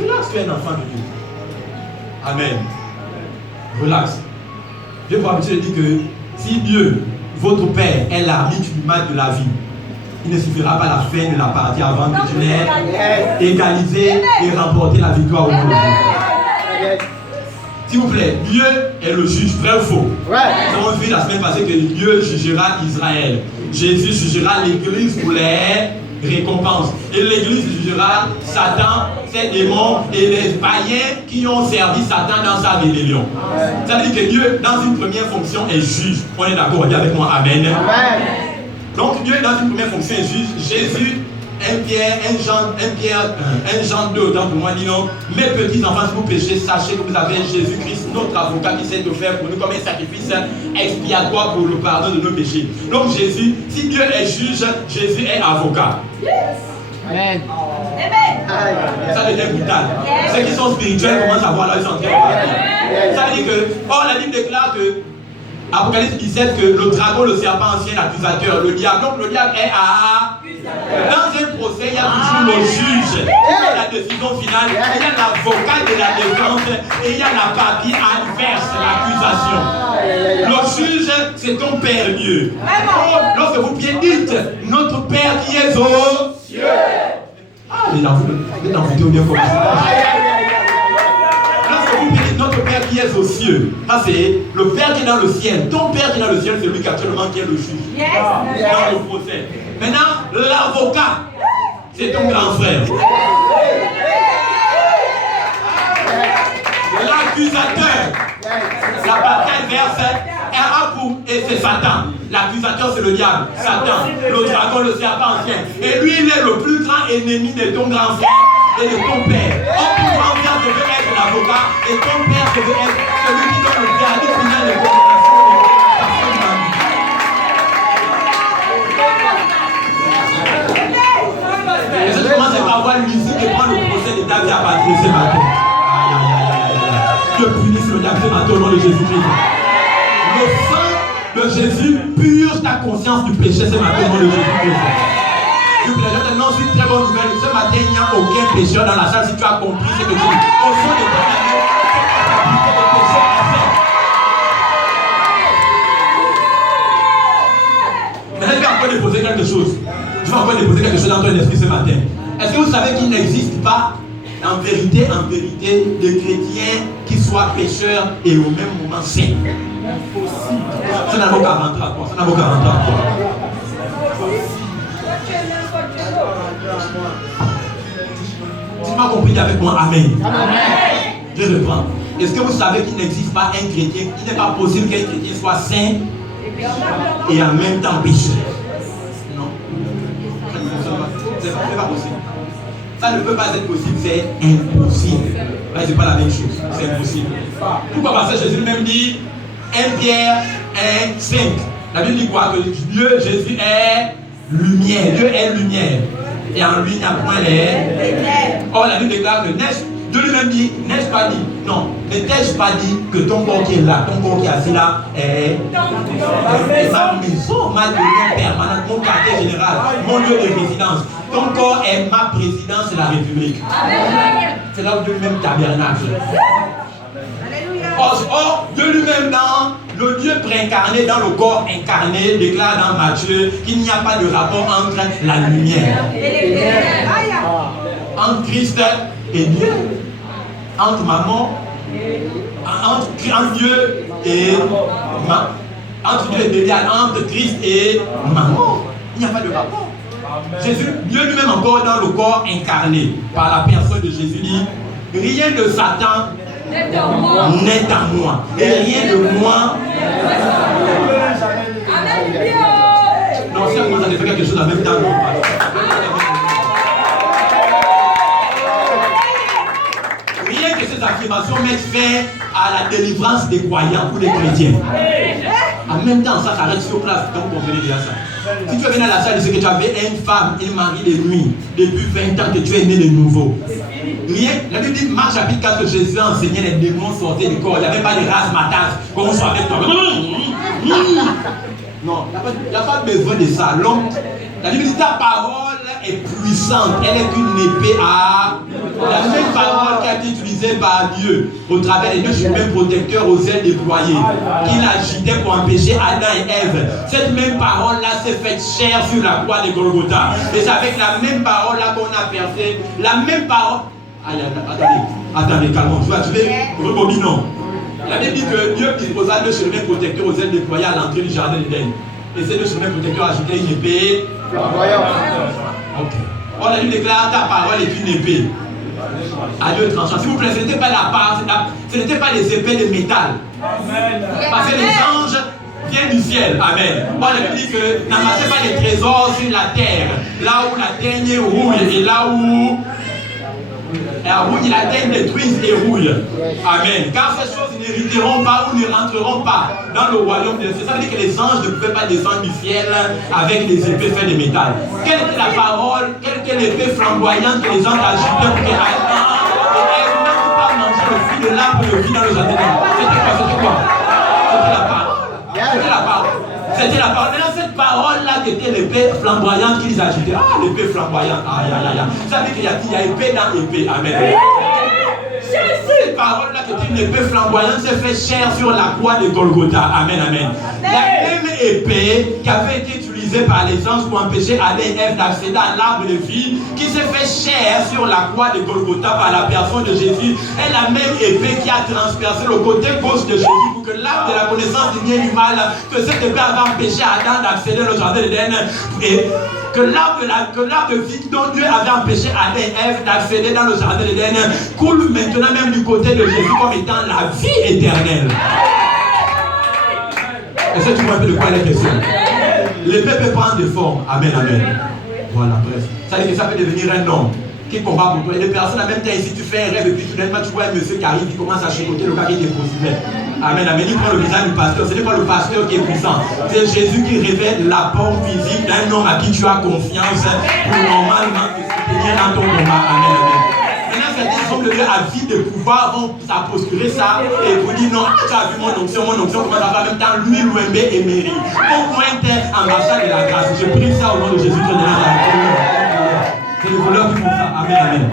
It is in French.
Relax, tu es un enfant de Dieu. Amen. Relax. J'ai pour habitude de dire que si Dieu, votre Père, est l'arbitre du match de la vie, il ne suffira pas la fin de la partie avant que tu n'aies égalisé et remporté la victoire au monde. S'il vous plaît, Dieu est le juge, vrai ou faux? Nous avons vu la semaine passée que Dieu jugera Israël. Jésus jugera l'Église pour les récompenses. Et l'Église jugera Satan, ses démons et les païens qui ont servi Satan dans sa rébellion. Ça veut dire que Dieu, dans une première fonction, est juge. On est d'accord? Dis avec moi, Amen. Donc Dieu, dans une première fonction, est juge. Jésus, 1 Jean 2, autant pour moi, dit non. Mes petits enfants, si vous péchez, sachez que vous avez Jésus-Christ, notre avocat, qui s'est offert pour nous comme un sacrifice expiatoire pour le pardon de nos péchés. Donc Jésus, si Dieu est juge, Jésus est avocat. Amen. Ça devient brutal. Ceux qui sont spirituels commencent à voir là, ils sont en train de parler. Ça veut dire que, la Bible déclare que Apocalypse 17, que le dragon, le serpent ancien, l'accusateur, le diable. Donc le diable est à... Dans un procès, il y a toujours le juge. Il y a la décision finale, il y a l'avocat de la défense et il y a la partie adverse, l'accusation. Le juge, c'est ton Père Dieu. Lorsque vous dites, notre Père qui est aux cieux. Les enfants, vous bien commencé. Lorsque vous dites notre Père qui est aux cieux, ça c'est le Père qui est dans le ciel. Ton Père qui est dans le ciel, c'est lui qui actuellement qui est le juge. Dans le procès. Maintenant, l'avocat, c'est ton grand frère. L'accusateur, la partie adverse, et c'est Satan. L'accusateur, c'est le diable. Satan, le dragon, le serpent ancien. Et lui, il est le plus grand ennemi de ton grand frère et de ton père. Ton grand frère devait être l'avocat et ton père devait être celui qui donne le verdict final de condamnation. Et je commence à voir l'issue qui prend le procès de David à partir de ce matin. Dieu punisse le diable ce matin au nom de Jésus-Christ. Le sang de Jésus purge ta conscience du péché ce matin au nom de Jésus-Christ. Je t'annonce une très bonne nouvelle. Ce matin, il n'y a aucun pécheur dans la salle si tu as compris ce que tu dis. Au fond de ton âme, le péché est fait. Maintenant, je vais encore déposer quelque chose. Je vais encore déposer quelque chose dans ton esprit ce matin. Est-ce que vous savez qu'il n'existe pas, en vérité, des chrétiens qui soient pécheurs et au même moment saints? Ça n'a pas 40 ans à quoi? Ça n'a pas 40 ans à quoi? Tu m'as compris avec moi? Amen. Je reprends. Est-ce que vous savez qu'il n'existe pas un chrétien, il n'est pas possible qu'un chrétien soit saint et en même temps pécheur? Non. C'est pas possible. Ça ne peut pas être possible, c'est impossible. Là, c'est pas la même chose, c'est impossible. Pourquoi? Parce que Jésus lui-même dit 1 Pierre 1, 5. La Bible dit quoi? Que Dieu, Jésus est lumière. Dieu est lumière. Et en lui, il n'y a point les ténèbres. Or, la Bible déclare que Dieu lui-même dit, n'ai-je pas dit? Non, ne t'ai-je pas dit que ton corps qui est là, ton corps qui est assis là, est ma maison, ma demeure permanente, mon quartier général, mon lieu de résidence. Ton corps est ma présidence de la République. C'est là où Dieu lui-même tabernacle. Or, Dieu lui-même dans le Dieu préincarné, dans le corps incarné, déclare dans Matthieu qu'il n'y a pas de rapport entre la lumière, entre Christ et Dieu, entre maman, entre Dieu et entre Dieu et Bélial, entre Christ et maman. Il n'y a pas de rapport. Jésus, Dieu lui-même encore dans le corps incarné par la personne de Jésus dit, rien de Satan n'est en moi. Et rien de moi. Non, c'est moi, ça fait quelque chose en même temps. Rien que ces affirmations mettent fin à la délivrance des croyants ou des chrétiens. En même temps, ça s'arrête sur place. Donc, on venait déjà ça. Si tu venais à la salle, c'est que tu avais une femme, une mari de nuit, depuis 20 ans que tu es né de nouveau. Rien. La Bible dit, Marc chapitre 4, que Jésus enseignait les démons sortaient du corps. Il n'y avait pas de race matas, comme on soit avec toi. Non, il n'y a pas besoin de ça. La Bible dit, ta parole est puissante. Elle est qu'une épée à... La même parole qui a été utilisée par Dieu au travers des deux chemins protecteurs aux ailes déployées, qu'il agitait pour empêcher Adam et Ève. Cette même parole-là s'est faite chair sur la croix de Golgotha. Et c'est avec la même parole-là qu'on a percé. La même parole... Attendez, calmons. Tu vais rebobinons. La Bible dit que Dieu disposa deux chemins protecteurs aux ailes déployées à l'entrée du jardin d'Éden. Et ces deux chemins protecteurs ajoutaient une épée. Ok. On a dit déclare ta parole est une épée. À deux tranchants. S'il vous plaît, ce n'était pas la part, ce n'était pas les épées de métal. Parce que les anges viennent du ciel. Amen. On a dit que n'amassez pas les trésors sur la terre. Là où la teigne rouille et là où la teigne détruise et rouille. Amen. Car ces choses n'hériteront pas ou ne rentreront pas dans le royaume de Dieu. Ça veut dire que les anges ne pouvaient pas descendre du ciel avec des épées faites de métal. Quelle était la parole, quelle était l'épée flamboyante que les anges ajoutaient pour que Adam et Ève ne puissent pas manger le fruit de l'arbre de vie dans le jardin. C'était quoi? C'était quoi? C'était la parole. C'était la parole. C'était la parole. Maintenant, cette parole-là qui était l'épée flamboyante qu'ils ajoutaient. Ah, l'épée flamboyante. Aïe, aïe, aïe. Ça veut dire qu'il y a épée dans épée. Amen. Cette parole-là qui était une épée flamboyante s'est fait chair sur la croix de Golgotha. Amen, amen. La même épée qui avait été utilisée par les anges pour empêcher Adam et Ève d'accéder à l'arbre de vie, qui s'est fait chair sur la croix de Golgotha par la personne de Jésus, est la même épée qui a transpercé le côté gauche de Jésus pour que l'arbre de la connaissance du bien et du mal, que cette épée avait empêché Adam d'accéder au jardin d'Éden, et que l'arbre de vie dont Dieu avait empêché Adam et Ève d'accéder dans le jardin d'Éden coule maintenant même du côté de Jésus comme étant la vie éternelle. Est-ce que tu vois un peu de quoi il est question? L'épée peut prendre des formes. Amen, amen. Voilà, bref. Ça veut dire que ça peut devenir un homme qui combat pour toi. Et les personnes en même temps, ici, tu fais un rêve et puis finalement tu vois un monsieur qui arrive, qui commence à chicoter le gars qui est déposé. Amen, amen. Il prend le visage du pasteur. Ce n'est pas le pasteur qui est puissant. C'est Jésus qui révèle l'apport physique d'un homme à qui tu as confiance pour normalement te soutenir dans ton combat. Amen, amen. Maintenant, certains hommes de Dieu avides de pouvoir vont s'approcher ça et vous dire non, tu as vu mon onction, comment ça va en même temps, lui, Louembe et Mary. Au moins, t'es ambassade de la grâce. Je prie ça au nom de Jésus. C'est les voleurs qui font ça. Amen, amen.